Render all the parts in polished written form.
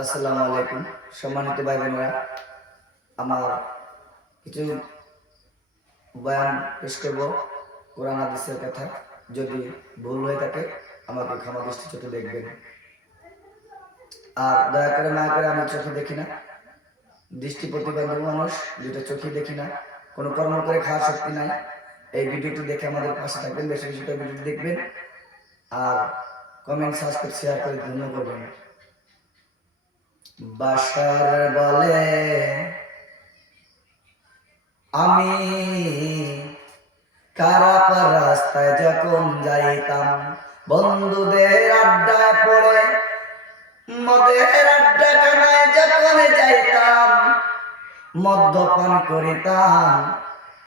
আসসালামু আলাইকুম সম্মানিত ভাই বোনেরা, আমার কিছু বয়ান পেশ করব কোরআন হাদিসের কথা। যদি ভুল হয়ে থাকে আমাকে ক্ষমা দৃষ্টি চোখে দেখবেন। আর দয়া করে মায়া করে, আমি চোখে দেখি না, দৃষ্টি প্রতিবন্ধী মানুষ, যেটা চোখে দেখি না, কোনো কর্ম করে খাওয়ার শক্তি নাই। এই ভিডিওটি দেখে আমাদের পাশে থাকবেন, বেশি বেশি করে ভিডিওটি দেখবেন আর কমেন্ট সাবস্ক্রাইব শেয়ার করে ধন্য করবেন। বাশার বলে আমি খারাপ রাস্তায় যখন যাইতাম, বন্ধুদের আড্ডায় পড়ে মদের আড্ডা খানায় যখন যাইতাম, মদ্যপান করিতাম।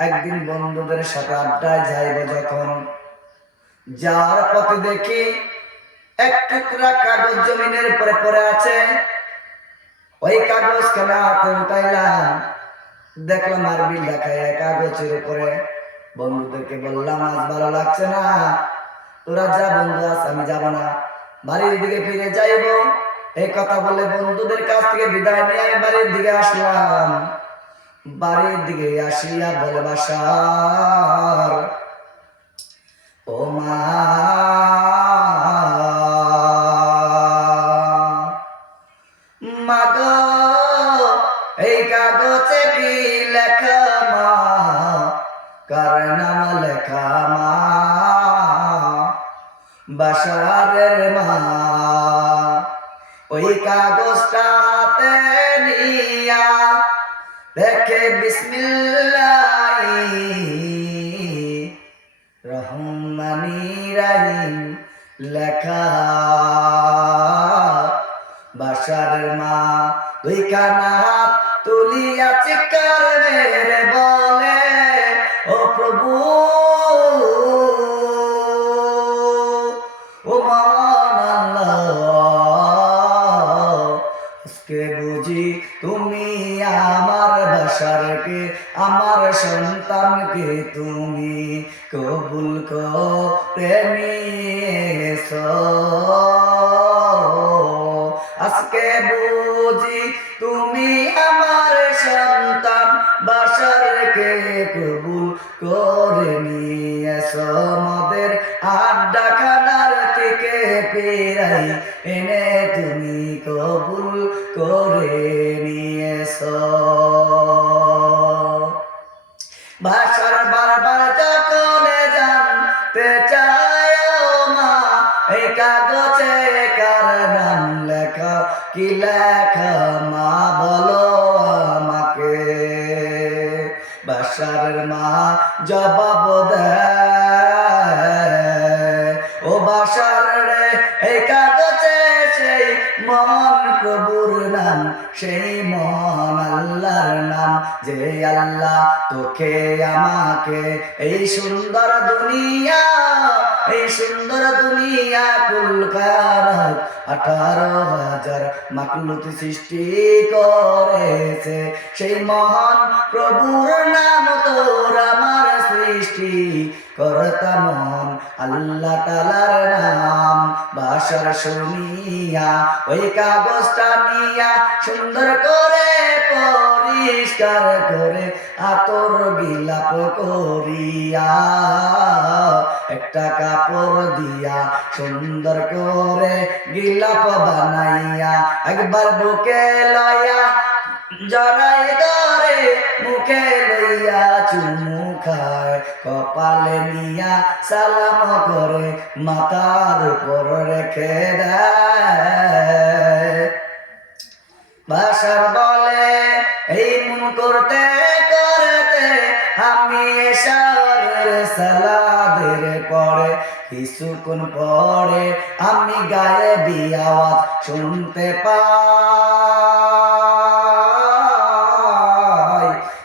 একদিন বন্ধুদের সাথে আড্ডায় যাইব যখন, যার পথে দেখি এক টুকরা কাগজ জমিনের উপরে পড়ে আছে। ওই কাগজ খানা হাতে উঠাইলাম, দেখলাম আরবি লেখায় কাগজের উপরে। বন্ধুদেরকে বললাম, আজ ভালো লাগছে না, তোরা যা বন্ধু, আজ আমি যাব না, বাড়ির দিকে ফিরে যাইব। এই কথা বলে বন্ধুদের কাছ থেকে বিদায় নিয়ে আমি বাড়ির দিকে আসলাম। বাড়ির দিকে আসিয়া বলে বাসার, ও মা মাগো, এই কাগজে কি লেখা মা, কার নাম লেখা মা? বাশারের মা। ওই কাগজটা হাতে নিয়া দেখে বিসমিল্লাহি রহমানি রহিম লেখা। বাশারের মা দুই কানা হাত তুলিয়া চিৎকার মেরে বলে, ও প্রভু, ও মহান আল্লাহ, আজকে বুঝি তুমি আমার বাশারকে, আমার সন্তানকে তুমি কবুল করে নিয়েছো। আজকে বুঝি তুমি আমার সন্তান বাশারকে কবুল করে নিয়েছো। মদের আড্ডা খানার থেকে ফিরাই এনে তুমি কবুল করে নিয়েছো। বাশার বারবার যখন জানতে চায়, ও মা, এই কাগজে কার নাম লেখা, কি লেখা মা বলো আমাকে? বাশার মা জবাব দেয়, ও বাশার রে, এই কাগজে সেই মহান প্রভুর নাম, সেই মহান আল্লাহর নাম, যে আল্লাহ তোকে আমাকে এই সুন্দর দুনিয়া, এই সুন্দর দুনিয়া কুল কায়নাত 18,000 মাখলুক সৃষ্টি করেছে। সেই মহান প্রভুর নাম তোর আমার সৃষ্টি কর্তা মহান আল্লাহ তাআলার নাম। বাশার শুনিয়া ওই কাগজটা নিয়া সুন্দর করে পরিষ্কার করে আতর বিলাপ করিয়া একটা কাপড় দিয়া সুন্দর করে গিলাপ বানাইয়া একবার বুকে লয়া জড়াই ধরে, মুখে লইয়া চুমু খায়, কপালে নিয়া সালাম করে মাথার উপর রেখে দেয়। বাশার বলে, এই মন করতে করতে আমি এশারের সালাদের পরে, কিছুক্ষণ পরে আমি গায়েবী আওয়াজ শুনতে পাই।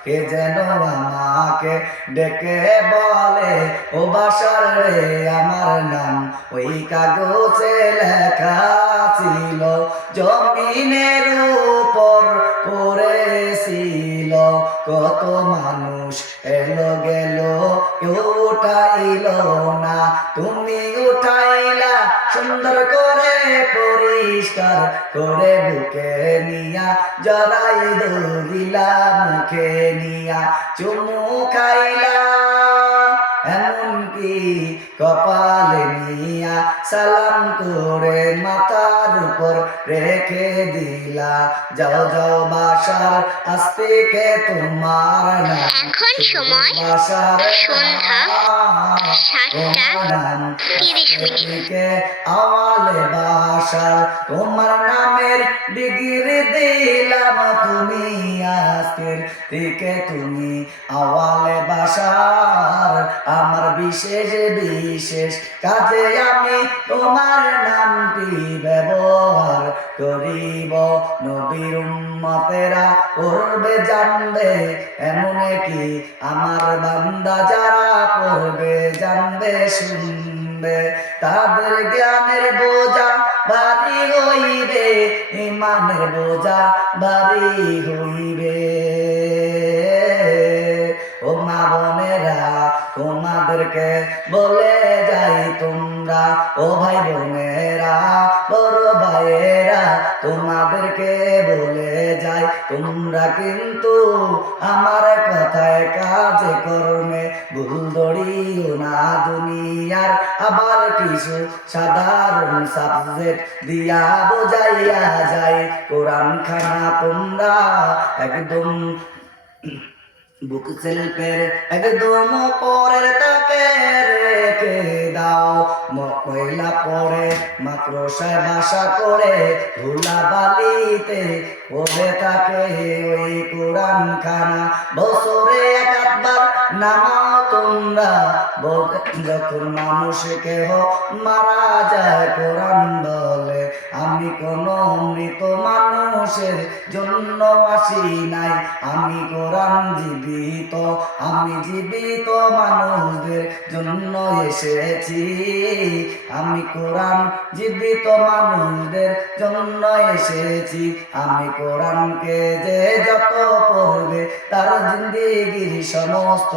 কে যেন আমাকে ডেকে বলে, ও বাশার রে, আমার নাম ওই কাগজে লেখা ছিল, জমিনের উপর পড়েছিল। কত মানুষ এলো গেল, কেউ উঠাইল না, তুমি উঠাইলা সুন্দর করে পরিষ্কার করে বুকে নিয়া জড়াই ধরিলা মুখে নিয়া চুমু খাইলা এমনকি কপালে নিয়া সালাম করে মাথার উপর রেখে দিলা যাও যাও বাসার আজ থেকে তোমার নাম এখন সময় বাসার সন্ধ্যা 7:30 আওয়ালে বাসার তোমার নামের ডিগ্রি দিলাম তুমি আজকের থেকে তুমি আওয়ালে বাসার আমার বিশেষ বিশেষ কাজে আমি তোমার নামটি ব্যবহার করিব নবীর উম্মতেরা করবে জানবে এমন কি আমার বান্দা যারা পড়বে জানবে শুনবে তাদের জ্ঞানের বোঝা ভারী হইবে ইমানের বোঝা ভারী হইবে ও মা বোনেরা তোমাদেরকে বলে যাই তোমরা ও ভাই বোনেরা বড় ভাইয়েরা তোমাদেরকে বলে যাই তোমরা কিন্তু আমার কথায় কাজে কর্মে ভুল ধরিও না দুনিয়ার আবার কিছু সাধারণ সাবজেক্ট দিয়া বোঝাইয়া যায় কোরআন খানা তোমরা একদম বুক সেলফের একদম পরের তাকে রেখে দাও ময়লা পরে মাকড়সায় বাসা করে ধুলা বালিতে পড়ে থাকে ওই কোরআন খানা বছরে একবার নামাও তোমরা যখন মানুষ কেহ মারা যায় কোরআন বলে আমি কোন মৃত মানুষের জন্য আসি নাই আমি কোরআন জীবিত আমি জীবিত মানুষদের জন্য এসেছি আমি কোরআন জীবিত মানুষদের জন্য এসেছি আমি কোরআনকে যে যত পড়বে তার জিন্দেগির সমস্ত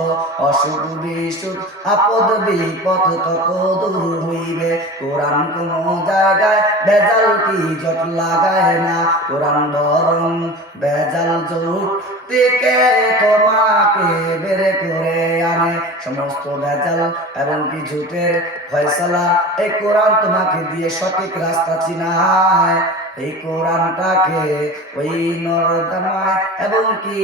অসুখ বিসুখ আপদ বিপদ তত দূর হইবে কোরআন কোন জায়গায় বেজাল কি জট লাগায় না কোরআন বরং বেজাল জোট থেকে তোমাকে বের করে আনে সমস্ত বেজাল এবং কি ঝুটের ফয়সালা এই কোরআন তোমাকে দিয়ে সঠিক রাস্তা চিনায় এই কোরআনটাকে ওই নর্দমায় এবং কি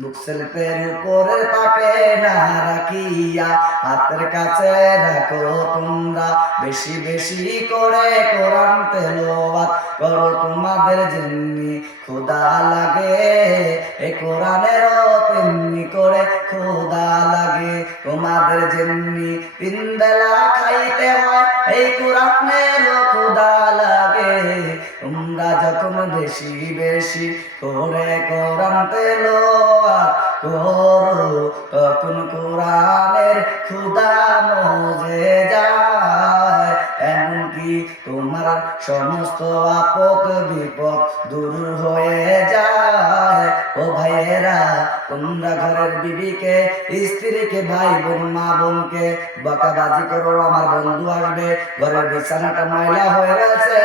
বুক সেলফের উপরে তাকে না রাখিয়া হাতের কাছে রাখো তোমরা বেশি বেশি করে কোরআন তেলাওয়াত করো তোমাদের যেমনি খোদা লাগে এই কোরআনেরও তেমনি করে খোদা লাগে তোমাদের যেমনি তিন বেলা খাইতে হয় এই কোরআনেরও খোদা লাগে তোমরা যখন বেশি বেশি করে কোরআন তেলাওয়াত করো তখন কোরআনের খোদা মজে যায় এমনকি তোমার সমস্ত আপদ বিপদ দূর হয়ে যায় ও ভাইয়েরা তোমরা ঘরের বিবিকে স্ত্রীকে ভাই বোন মা বোনকে বকাবাজি করো আমার বন্ধু আসবে ঘরের বিছানাটা ময়লা হয়ে গেছে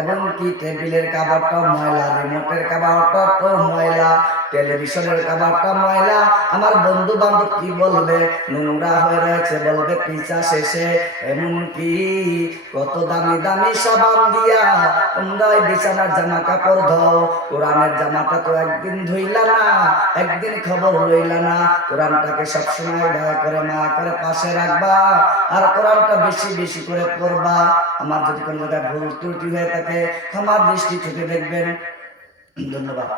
এবং কি টেবিলের কাভারটা ময়লা রিমোটের কাভারটা তো ময়লা টেলিভিশনের কাভারটা ময়লা আমার বন্ধু বান্ধব কি বলবে নোংরা হয়ে রয়েছে বলবে পিছা শেষে এমনকি কত দামি দামি সাবান দিয়া তোমরা ওই বিছানার জামা কাপড় ধো কোরআনের জামাটা তো একদিন ধুইলা না একদিন খবর লইলা না কোরআনটাকে সবসময় দয়া করে মা করে পাশে রাখবা আর কোরআনটা বেশি বেশি করে পড়বা আমার যদি কোনো জায়গায় ভুল ত্রুটি হয়ে থাকে ক্ষমার দৃষ্টি থেকে দেখবেন ধন্যবাদ।